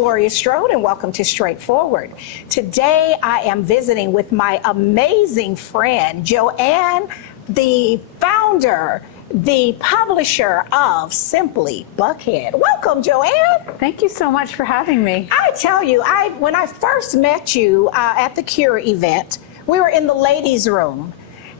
Gloria Strode, and welcome to Straightforward. Today, I am visiting with my amazing friend, Joanne, the founder, the publisher of Simply Buckhead. Welcome, Joanne. Thank you so much for having me. I tell you, when I first met you at the Cure event, we were in the ladies' room.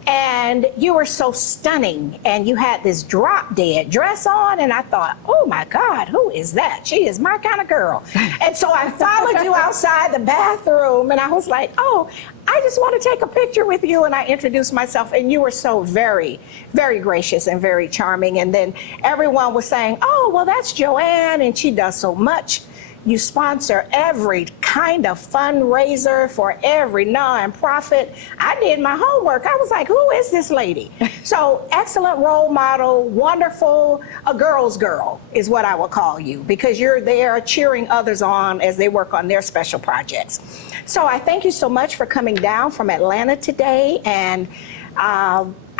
And you were so stunning, and you had this drop dead dress on, and I thought, oh my God, who is that? She is my kind of girl. And so I followed you outside the bathroom, and I was like, oh, I just want to take a picture with you. And I introduced myself, and you were so very, very gracious and very charming. And then everyone was saying, oh, well, that's Joanne, and she does so much. You sponsor every kind of fundraiser for every nonprofit. I did my homework. I was like, who is this lady? So excellent role model, wonderful, a girl's girl is what I would call you, because you're there cheering others on as they work on their special projects. So I thank you so much for coming down from Atlanta today. And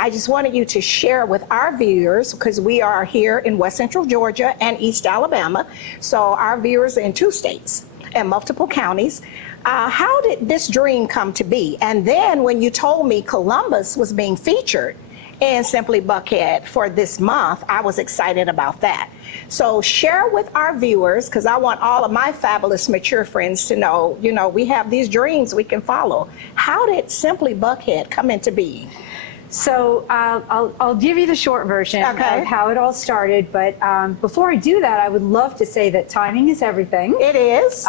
I just wanted you to share with our viewers, because we are here in West Central Georgia and East Alabama, so our viewers are in 2 states and multiple counties. How did this dream come to be? And then when you told me Columbus was being featured in Simply Buckhead for this month, I was excited about that. So share with our viewers, because I want all of my fabulous mature friends to know, you know, we have these dreams we can follow. How did Simply Buckhead come into being? So I'll give you the short version of how it all started, but before I do that, I would love to say that timing is everything. It is.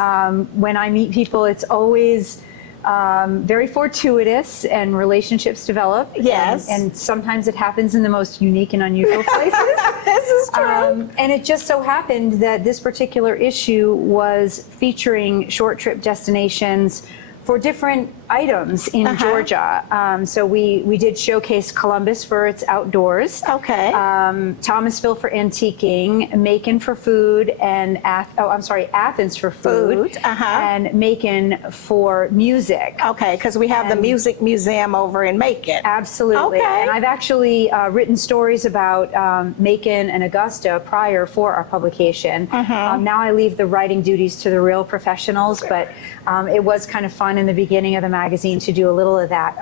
When I meet people, it's always very fortuitous, and relationships develop. Yes. And sometimes it happens in the most unique and unusual places. This is true. And it just so happened that this particular issue was featuring short trip destinations for different items in Georgia. So we did showcase Columbus for its outdoors. Okay. Thomasville for antiquing, Macon for food, and Athens for food. And Macon for music. Okay, because we have the music museum over in Macon. Absolutely. Okay. And I've actually written stories about Macon and Augusta prior for our publication. Now I leave the writing duties to the real professionals, but it was kind of fun in the beginning of the magazine to do a little of that.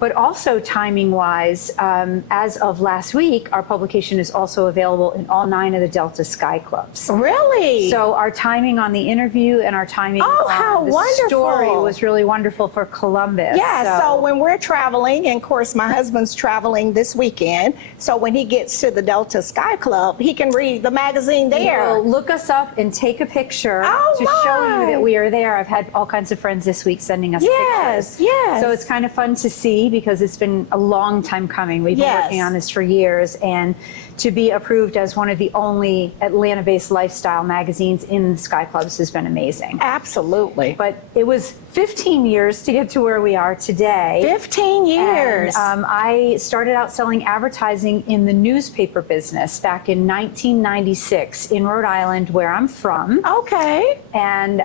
But also timing wise, as of last week, our publication is also available in all 9 of the Delta Sky Clubs. Really? So our timing on the interview and our timing on the story was really wonderful for Columbus. Yeah, so when we're traveling, and of course my husband's traveling this weekend, so when he gets to the Delta Sky Club, he can read the magazine there. He'll look us up and take a picture to show you that we are there. I've had all kinds of friends this week sending us pictures. Yes. So it's kind of fun to see, because it's been a long time coming. We've been working on this for years, and to be approved as one of the only Atlanta-based lifestyle magazines in the Sky Clubs has been amazing. Absolutely. But it was 15 years to get to where we are today. 15 years. And, I started out selling advertising in the newspaper business back in 1996 in Rhode Island, where I'm from. Okay. And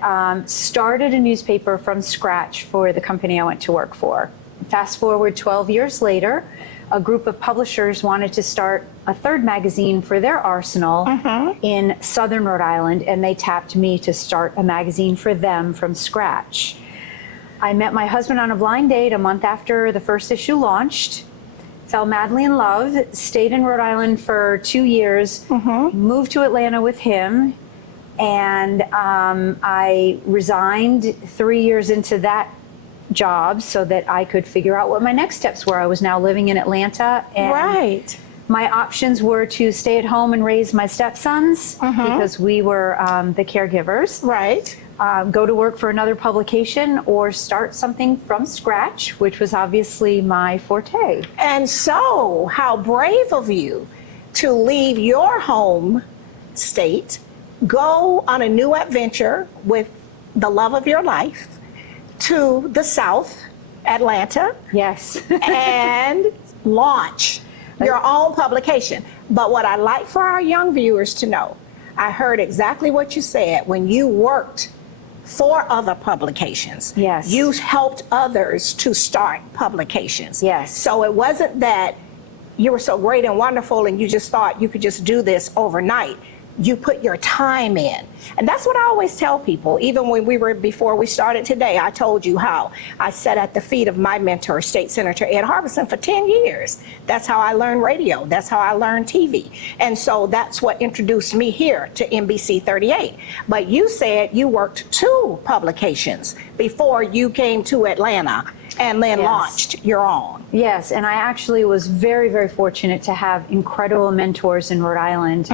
started a newspaper from scratch for the company I went to work for. Fast forward 12 years later, a group of publishers wanted to start a 3rd magazine for their arsenal in Southern Rhode Island, and they tapped me to start a magazine for them from scratch. I met my husband on a blind date a month after the first issue launched, fell madly in love, stayed in Rhode Island for 2 years, moved to Atlanta with him, and I resigned 3 years into that job so that I could figure out what my next steps were. I was now living in Atlanta, and my options were to stay at home and raise my stepsons, because we were the caregivers. Go to work for another publication, or start something from scratch, which was obviously my forte. And so, how brave of you to leave your home state, go on a new adventure with the love of your life, to the South, Atlanta. Yes. And launch your own publication. But what I'd like for our young viewers to know, I heard exactly what you said. When you worked for other publications, you helped others to start publications. So it wasn't that you were so great and wonderful and you just thought you could just do this overnight. you put your time in. And that's what I always tell people. Even when before we started today, I told you how I sat at the feet of my mentor, State Senator Ed Harbison, for 10 years. That's how I learned radio. That's how I learned TV. And so that's what introduced me here to NBC 38. But you said you worked 2 publications before you came to Atlanta and then launched your own. Yes, and I actually was very, very fortunate to have incredible mentors in Rhode Island.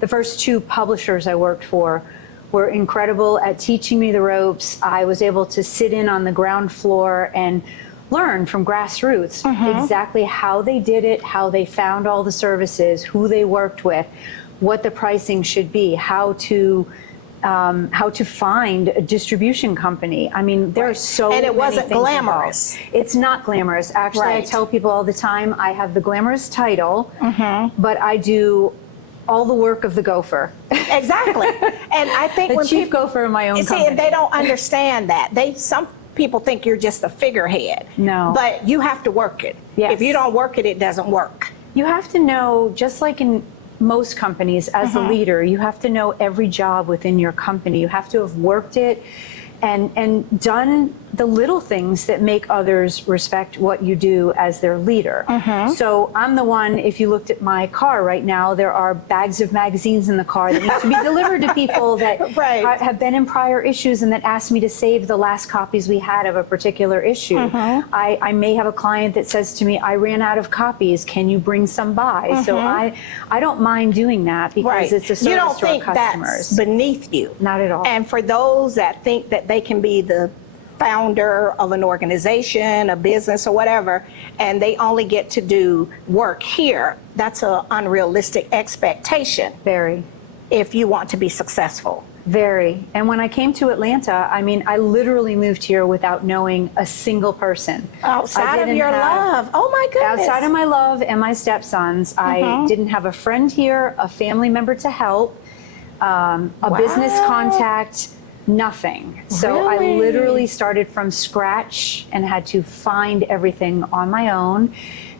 The first 2 publishers I worked for were incredible at teaching me the ropes. I was able to sit in on the ground floor and learn from grassroots exactly how they did it, how they found all the services, who they worked with, what the pricing should be, how to find a distribution company. I mean, there are so many things. And it wasn't glamorous. Involved. It's not glamorous. Actually, I tell people all the time, I have the glamorous title, but I do all the work of the gopher. Exactly. And I think the chief gopher in my own company. See, they don't understand that. Some people think you're just a figurehead. No. But you have to work it. Yes. If you don't work it, it doesn't work. You have to know, just like in most companies, as a leader, you have to know every job within your company. You have to have worked it and done the little things that make others respect what you do as their leader. So I'm the one, if you looked at my car right now, there are bags of magazines in the car that need to be delivered to people that have been in prior issues and that asked me to save the last copies we had of a particular issue. I may have a client that says to me, I ran out of copies, can you bring some by? So I don't mind doing that because it's a service you don't to our think customers. That's beneath you. Not at all. And for those that think that they can be the founder of an organization, a business or whatever, and they only get to do work here, that's an unrealistic expectation. Very. If you want to be successful. Very. And when I came to Atlanta, I mean, I literally moved here without knowing a single person. Outside of your love. Oh my goodness. Outside of my love and my stepsons, I didn't have a friend here, a family member to help, a business contact, nothing. So I literally started from scratch and had to find everything on my own.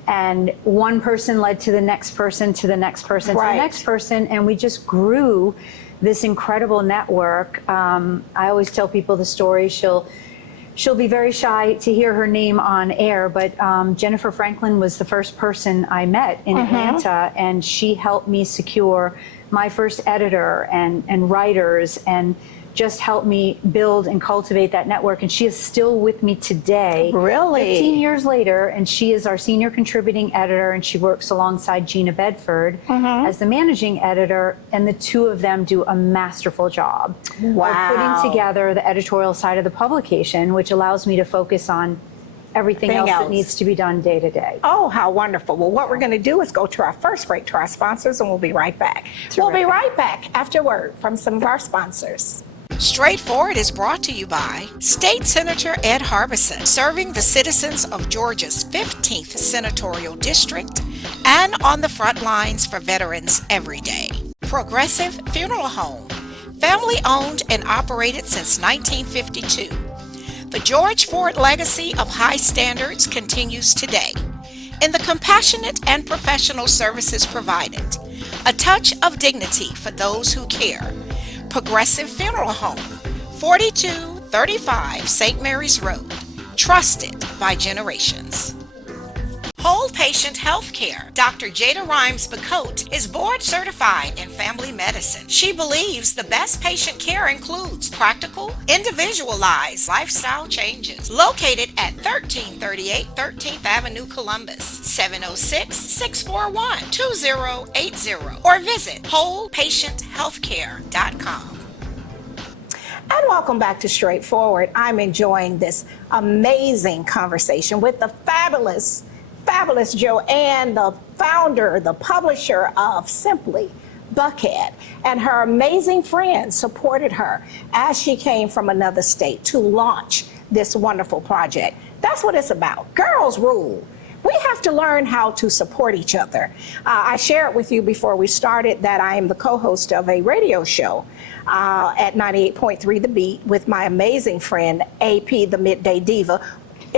And one person led to the next person, to the next person, to the next person. And we just grew this incredible network. I always tell people the story. She'll be very shy to hear her name on air, but Jennifer Franklin was the first person I met in Atlanta, and she helped me secure my first editor and writers, and just helped me build and cultivate that network. And she is still with me today. Really? 15 years later, and she is our senior contributing editor, and she works alongside Gina Bedford as the managing editor, and the 2 of them do a masterful job of putting together the editorial side of the publication, which allows me to focus on everything else that needs to be done day to day. Oh, how wonderful. Well, what we're going to do is go to our first break to our sponsors, and we'll be right back. We'll be right back after word from some of our sponsors. Straightforward is brought to you by State Senator Ed Harbison, serving the citizens of Georgia's 15th Senatorial District and on the front lines for veterans every day. Progressive Funeral Home, family owned and operated since 1952. The George Ford legacy of high standards continues today in the compassionate and professional services provided. A touch of dignity for those who care. Progressive Funeral Home, 4235 St. Mary's Road, trusted by generations. Whole Patient Healthcare. Dr. Jada Rimes-Bacote is board certified in family medicine. She believes the best patient care includes practical, individualized lifestyle changes. Located at 1338 13th Avenue, Columbus, 706-641-2080, or visit wholepatienthealthcare.com. And welcome back to Straightforward. I'm enjoying this amazing conversation with the fabulous Joanne, the founder, the publisher of Simply Buckhead, and her amazing friends supported her as she came from another state to launch this wonderful project. That's what it's about. Girls rule. We have to learn how to support each other. I shared with you before we started that I am the co-host of a radio show at 98.3 The Beat with my amazing friend, AP, the Midday Diva.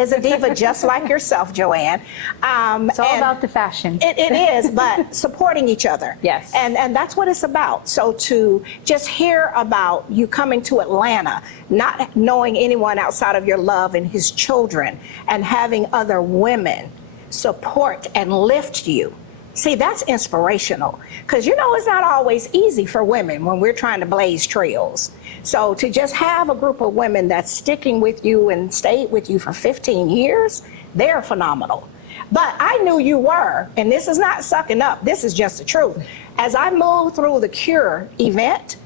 is a diva just like yourself, Joanne. It's all about the fashion. It is, but supporting each other. Yes. And that's what it's about. So to just hear about you coming to Atlanta, not knowing anyone outside of your love and his children, and having other women support and lift you. See, that's inspirational, because you know it's not always easy for women when we're trying to blaze trails. So to just have a group of women that's sticking with you and stayed with you for 15 years, they're phenomenal. But I knew you were, and this is not sucking up, this is just the truth. As I moved through the Cure event,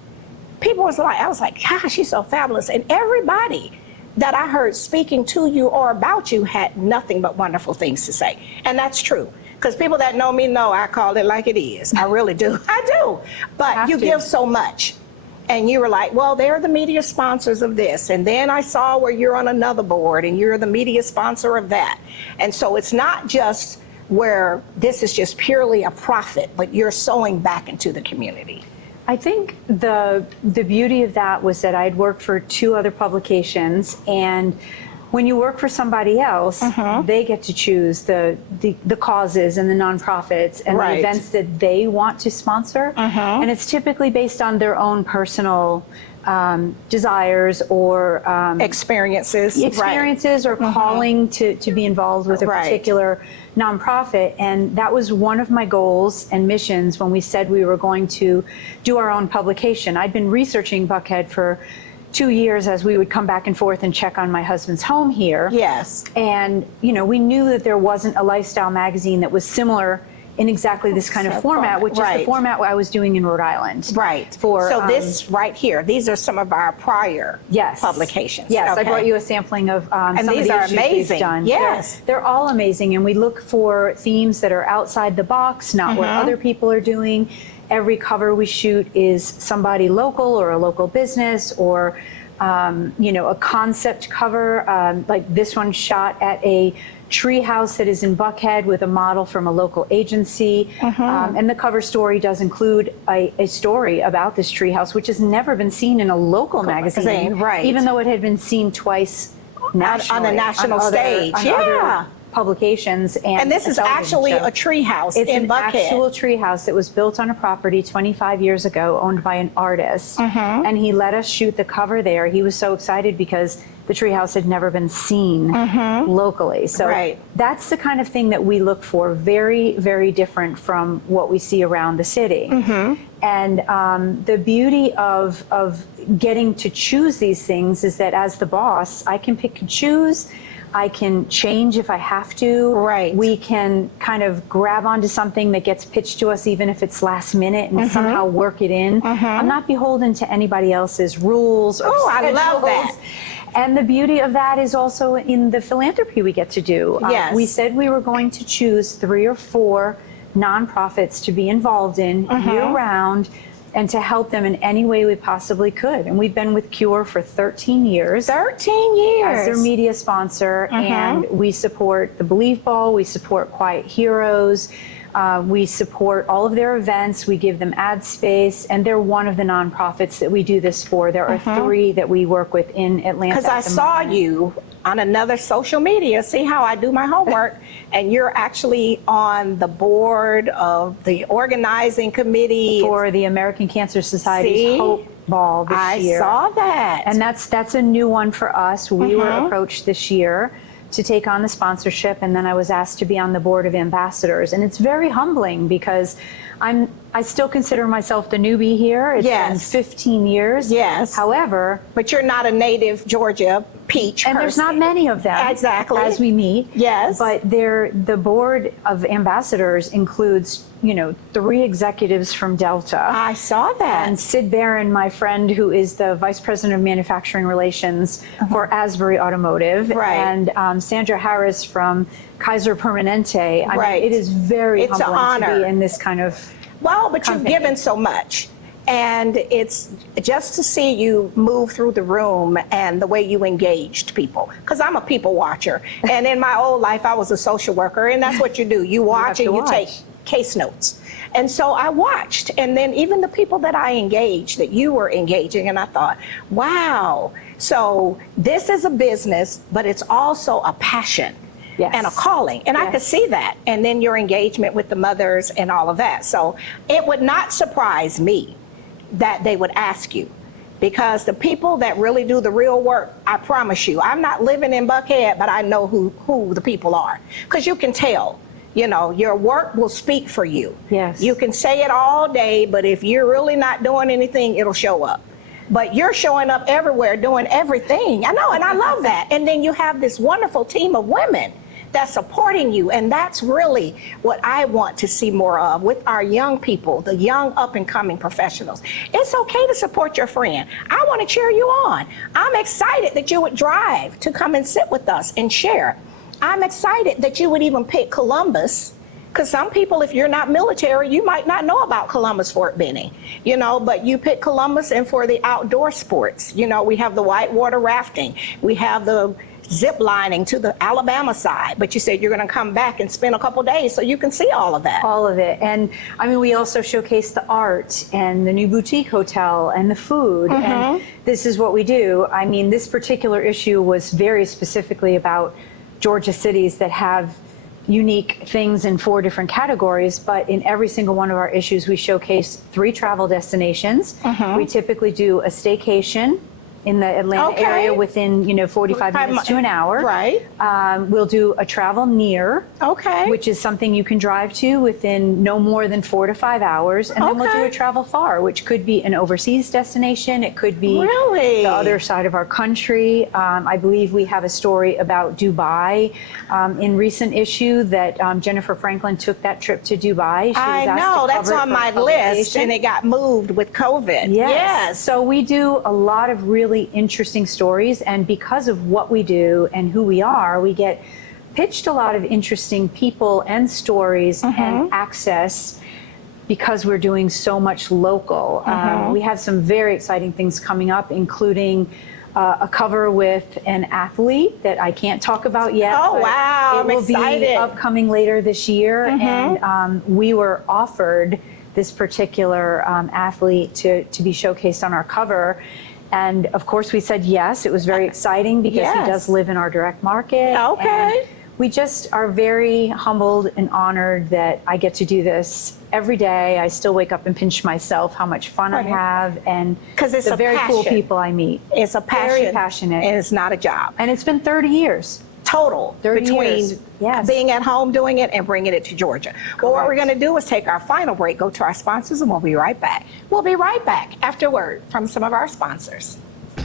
people was like, I was like, gosh, she's so fabulous. And everybody that I heard speaking to you or about you had nothing but wonderful things to say. And that's true. Because people that know me know I call it like it is. I really do. I do. But you give so much. And you were like, well, they're the media sponsors of this. And then I saw where you're on another board and you're the media sponsor of that. And so it's not just where this is just purely a profit, but you're sowing back into the community. I think the beauty of that was that I'd worked for 2 other publications, and when you work for somebody else, they get to choose the causes and the nonprofits and the events that they want to sponsor. And it's typically based on their own personal desires or experiences or calling to be involved with a particular nonprofit. And that was one of my goals and missions when we said we were going to do our own publication. I'd been researching Buckhead for 2 years as we would come back and forth and check on my husband's home here. Yes. And, you know, we knew that there wasn't a lifestyle magazine that was similar in exactly this kind of format, which is the format I was doing in Rhode Island. Right. For, so this right here, these are some of our prior publications. Yes, I brought you a sampling of and some these of the are issues amazing. we've done. Yes. They're all amazing, and we look for themes that are outside the box, not what other people are doing. Every cover we shoot is somebody local or a local business or you know, a concept cover, like this one shot at a tree house that is in Buckhead with a model from a local agency. And the cover story does include a story about this tree house, which has never been seen in a local magazine, even though it had been seen twice nationally, on a national stage. Other publications. And this is actually a tree house in Buckhead. It's an actual tree house that was built on a property 25 years ago, owned by an artist. And he let us shoot the cover there. He was so excited because the tree house had never been seen locally. So that's the kind of thing that we look for, very, very different from what we see around the city. And the beauty of getting to choose these things is that as the boss, I can pick and choose. I can change if I have to. We can kind of grab onto something that gets pitched to us, even if it's last minute, and somehow work it in. I'm not beholden to anybody else's rules or schedules. I love that. And the beauty of that is also in the philanthropy we get to do. We said we were going to choose 3 or 4 nonprofits to be involved in year-round, and to help them in any way we possibly could. And we've been with Cure for 13 years. 13 years. As their media sponsor. And we support the Believe Ball, we support Quiet Heroes, we support all of their events, we give them ad space, and they're one of the nonprofits that we do this for. There are 3 that we work with in Atlanta. Because I saw you on another social media, see how I do my homework, and you're actually on the board of the organizing committee for the American Cancer Society's Hope Ball this year. I saw that. And that's a new one for us. We were approached this year to take on the sponsorship, and then I was asked to be on the board of ambassadors. And it's very humbling because I still consider myself the newbie here. It's been 15 years. However, but you're not a native Georgia peach and there's not many of them as we meet. But the board of ambassadors includes, you know, 3 executives from Delta. I saw that. And Sid Barron, my friend, who is the vice president of manufacturing relations for Asbury Automotive, and Sandra Harris from Kaiser Permanente. I mean, it is very humbling to be in this kind of but you've given so much. And it's just to see you move through the room and the way you engaged people. Because I'm a people watcher. And in my old life, I was a social worker. And that's what you do. You watch and you take case notes. And so I watched. And then even the people that I engaged, that you were engaging, and I thought, wow. So this is a business, but it's also a passion. Yes. And a calling. And I could see that. And then your engagement with the mothers and all of that. So it would not surprise me that they would ask you, because the people that really do the real work, I promise you, I'm not living in Buckhead, but I know who the people are. Because you can tell, you know, your work will speak for you. Yes. You can say it all day, but if you're really not doing anything, it'll show up. But you're showing up everywhere, doing everything. I know, and I love that. And then you have this wonderful team of women that's supporting you. And that's really what I want to see more of with our young people, the young up and coming professionals. It's okay to support your friend. I want to cheer you on. I'm excited that you would drive to come and sit with us and share. I'm excited that you would even pick Columbus, because some people, if you're not military, you might not know about Columbus, Fort Benning, you know, but you pick Columbus. And for the outdoor sports, you know, we have the whitewater rafting, we have the zip lining to the Alabama side, but you said you're going to come back and spend a couple days so you can see all of that. All of it. And I mean, we also showcase the art and the new boutique hotel and the food. And this is what we do. I mean, this particular issue was very specifically about Georgia cities that have unique things in 4 different categories, but in every single one of our issues, we showcase 3 travel destinations. We typically do a staycation in the Atlanta area within, you know, 45 minutes to an hour. Right. We'll do a travel near, which is something you can drive to within no more than 4 to 5 hours. And then we'll do a travel far, which could be an overseas destination. It could be the other side of our country. I believe we have a story about Dubai in recent issue that Jennifer Franklin took that trip to Dubai. She was I asked know, to that's cover it on for my list, and it got moved with COVID. Yes. So we do a lot of really interesting stories, and because of what we do and who we are, we get pitched a lot of interesting people and stories and access because we're doing so much local. We have some very exciting things coming up, including a cover with an athlete that I can't talk about yet. Oh, wow, I'm excited. It will be upcoming later this year, and we were offered this particular athlete to be showcased on our cover. And of course we said yes. It was very exciting because he does live in our direct market. And we just are very humbled and honored that I get to do this every day. I still wake up and pinch myself how much fun I have, and it's the a very cool passion. people I meet. It's a passion. Very passionate. And it's not a job. And it's been 30 years. Total 30 between years. being at home doing it and bringing it to Georgia. Well, what we're going to do is take our final break, go to our sponsors, and we'll be right back. We'll be right back after word from some of our sponsors.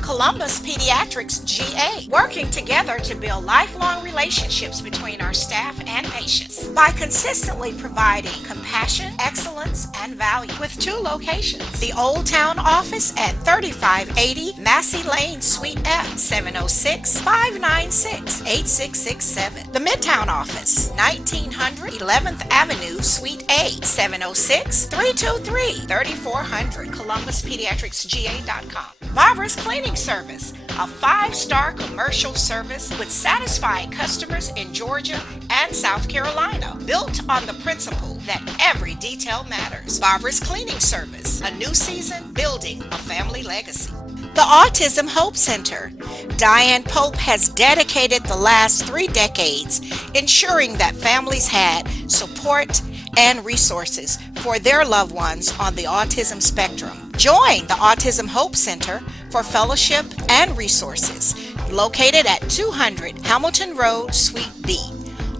Columbus Pediatrics GA, working together to build lifelong relationships between our staff and patients by consistently providing compassion, excellence, and value with 2 locations. The Old Town office at 3580 Massey Lane, Suite F, 706-596-8667. The Midtown office, 1900 11th Avenue, Suite A, 706-323-3400, ColumbusPediatricsGA.com. Barbara's Cleaning Service, a 5-star commercial service with satisfied customers in Georgia and South Carolina, built on the principle that every detail matters. Barbara's Cleaning Service, a new season building a family legacy. The Autism Hope Center. Diane Pope has dedicated the last 3 decades ensuring that families had support and resources for their loved ones on the autism spectrum. Join the Autism Hope Center for fellowship and resources, located at 200 Hamilton Road, Suite B,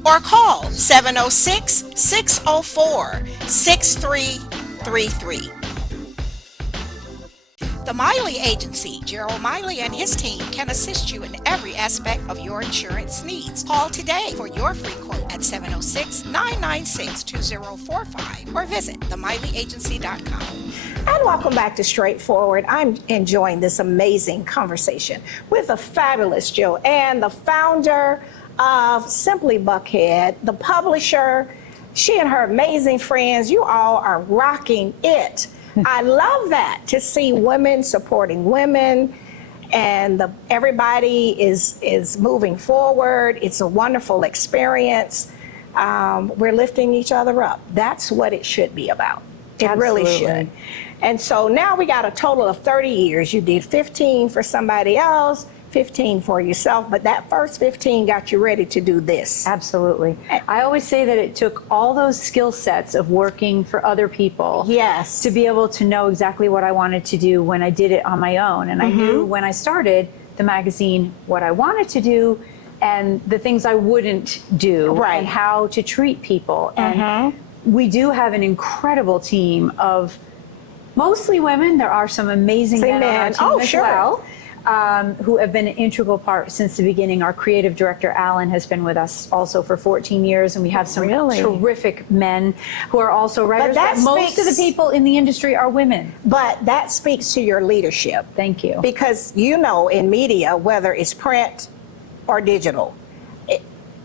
or call 706-604-6333. The Miley Agency, Gerald Miley and his team can assist you in every aspect of your insurance needs. Call today for your free quote at 706-996-2045 or visit themiley.agency.com. And welcome back to Straightforward. I'm enjoying this amazing conversation with the fabulous Joanne, the founder of Simply Buckhead, the publisher. She and her amazing friends, you all are rocking it. I love that, to see women supporting women, and everybody is moving forward. It's a wonderful experience. We're lifting each other up. That's what it should be about. It really should. And so now we got a total of 30 years. You did 15 for somebody else, 15 for yourself, but that first 15 got you ready to do this. Absolutely. I always say that it took all those skill sets of working for other people Yes. to be able to know exactly what I wanted to do when I did it on my own. And I knew when I started the magazine what I wanted to do and the things I wouldn't do, Right. and how to treat people. And we do have an incredible team of mostly women. There are some amazing men on our team as well, who have been an integral part since the beginning. Our creative director, Alan, has been with us also for 14 years, and we have some terrific men who are also writers. But most of the people in the industry are women. But that speaks to your leadership. Thank you. Because you know, in media, whether it's print or digital,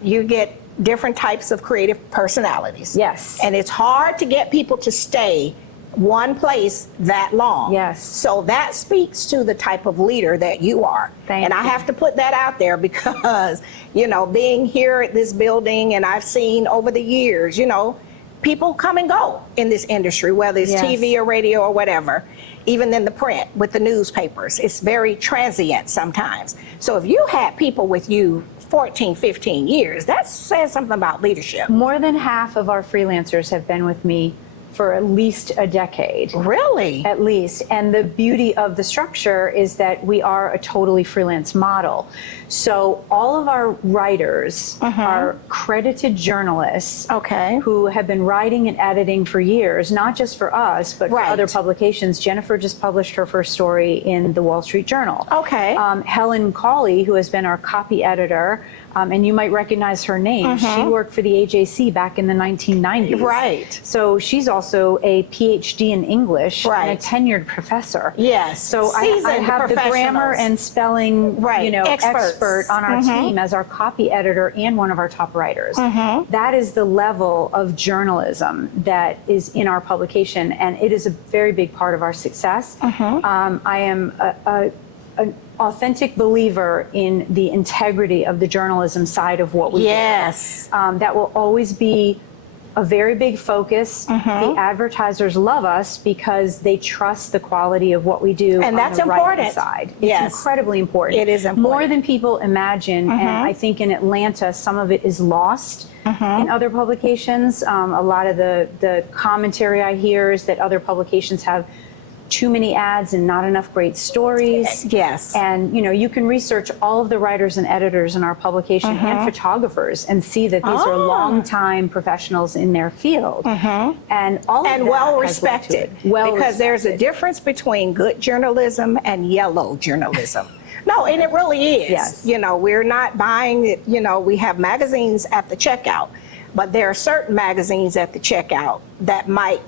you get different types of creative personalities. Yes. And it's hard to get people to stay one place that long. Yes. So that speaks to the type of leader that you are. Thank and you. I have to put that out there because, you know, being here at this building, and I've seen over the years, you know, people come and go in this industry, whether it's TV or radio or whatever, even in the print with the newspapers. It's very transient sometimes. So if you had people with you 14, 15 years, that says something about leadership. More than half of our freelancers have been with me for at least a decade. Really? At least. And the beauty of the structure is that we are a totally freelance model. So all of our writers are credited journalists who have been writing and editing for years, not just for us, but for other publications. Jennifer just published her first story in the Wall Street Journal. Helen Cawley, who has been our copy editor, and you might recognize her name. She worked for the AJC back in the 1990s. So she's also a PhD in English and a tenured professor. So I have the grammar and spelling expert on our team as our copy editor and one of our top writers. That is the level of journalism that is in our publication, and it is a very big part of our success. I am an authentic believer in the integrity of the journalism side of what we do. That will always be a very big focus. The advertisers love us because they trust the quality of what we do, and that's on the writing side. It's incredibly important. It is important. More than people imagine, and I think in Atlanta some of it is lost in other publications. A lot of the commentary I hear is that other publications have too many ads and not enough great stories. And you know, you can research all of the writers and editors in our publication and photographers and see that these are long-time professionals in their field. And all of that well respected. Because there's a difference between good journalism and yellow journalism. No, and it really is. You know, we're not buying it, you know, we have magazines at the checkout, but there are certain magazines at the checkout that might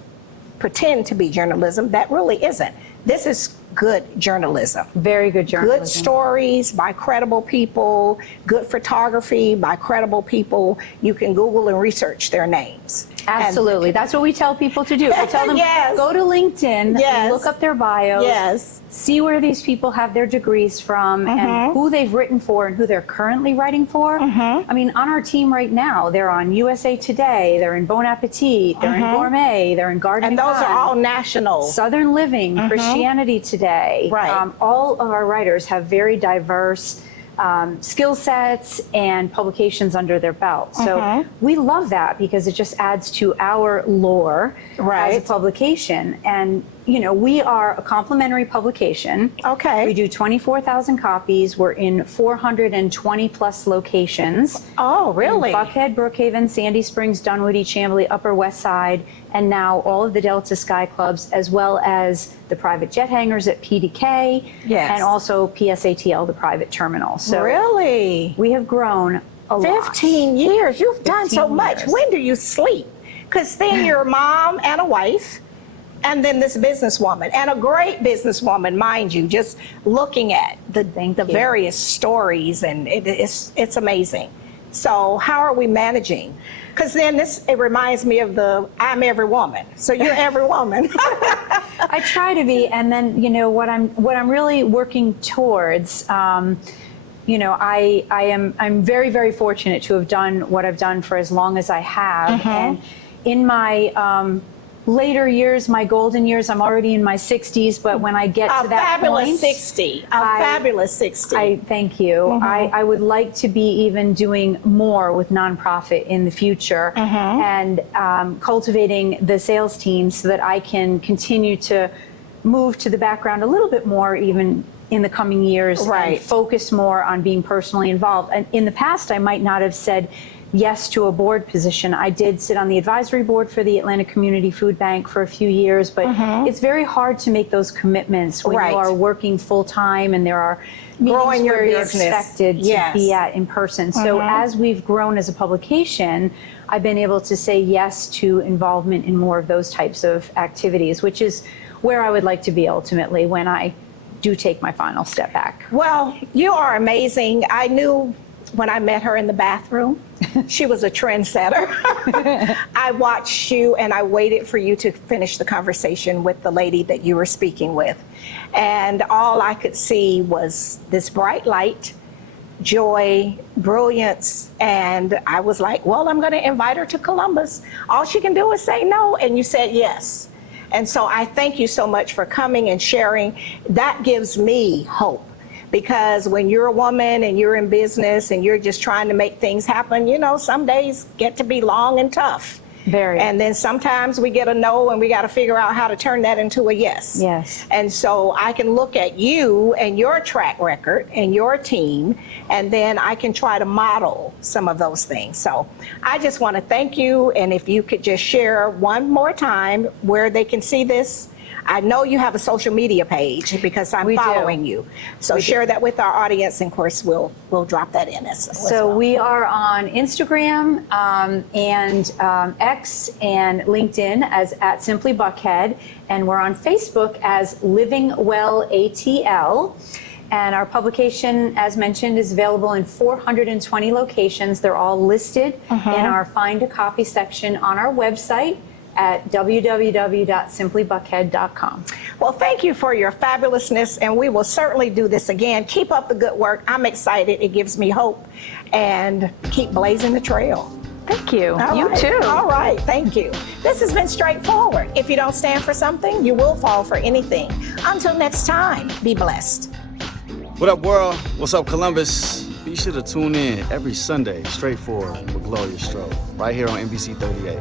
pretend to be journalism that really isn't. This is good journalism. Very good journalism. Good stories by credible people, good photography by credible people. You can Google and research their names. Absolutely. That's what we tell people to do. We tell them, go to LinkedIn, look up their bios, see where these people have their degrees from and who they've written for and who they're currently writing for. I mean, on our team right now, they're on USA Today, they're in Bon Appetit, they're in Gourmet, they're in Garden and those are all national. Southern Living, Christianity Today. All of our writers have very diverse skill sets and publications under their belt. So we love that because it just adds to our lore as a publication. And you know, we are a complimentary publication. We do 24,000 copies. We're in 420 plus locations. Really? In Buckhead, Brookhaven, Sandy Springs, Dunwoody, Chamblee, Upper West Side, and now all of the Delta Sky Clubs, as well as the private jet hangars at PDK, and also PSATL, the private terminal. So we have grown a lot. 15 years. You've done so much. When do you sleep? Because then you're a mom and a wife, and then this businesswoman, and a great businesswoman, mind you, just looking at the various stories, and it's amazing. So how are we managing? Because then it reminds me of the I'm every woman. So you're every woman. I try to be, and then you know what I'm really working towards. You know, I'm very, very fortunate to have done what I've done for as long as I have, and in my later years, my golden years, I'm already in my 60s, but when I get to that point, fabulous 60. I thank you. I would like to be even doing more with nonprofit in the future and cultivating the sales team so that I can continue to move to the background a little bit more even in the coming years and focus more on being personally involved. And in the past, I might not have said yes to a board position. I did sit on the advisory board for the Atlanta Community Food Bank for a few years, but it's very hard to make those commitments when you are working full time and there are meetings where you're expected to be at in person. So as we've grown as a publication, I've been able to say yes to involvement in more of those types of activities, which is where I would like to be ultimately when I do take my final step back. Well, you are amazing. I knew when I met her in the bathroom, she was a trendsetter. I watched you and I waited for you to finish the conversation with the lady that you were speaking with. And all I could see was this bright light, joy, brilliance. And I was like, well, I'm going to invite her to Columbus. All she can do is say no. And you said yes. And so I thank you so much for coming and sharing. That gives me hope. Because when you're a woman and you're in business and you're just trying to make things happen, you know, some days get to be long and tough. Very. And then sometimes we get a no and we got to figure out how to turn that into a yes. Yes. And so I can look at you and your track record and your team, and then I can try to model some of those things. So I just want to thank you. And if you could just share one more time where they can see this. I know you have a social media page because I'm following you. So share that with our audience, and of course we'll drop that in as well. We are on Instagram and X and LinkedIn as at Simply Buckhead, and we're on Facebook as Living Well ATL. And our publication, as mentioned, is available in 420 locations. They're all listed in our Find a Copy section on our website at www.simplybuckhead.com. Well, thank you for your fabulousness, and we will certainly do this again. Keep up the good work. I'm excited. It gives me hope, and keep blazing the trail. Thank you. You too. All right. Thank you. This has been Straightforward. If you don't stand for something, you will fall for anything. Until next time, be blessed. What up, world? What's up, Columbus? Be sure to tune in every Sunday, Straightforward with Gloria Strode, right here on NBC 38.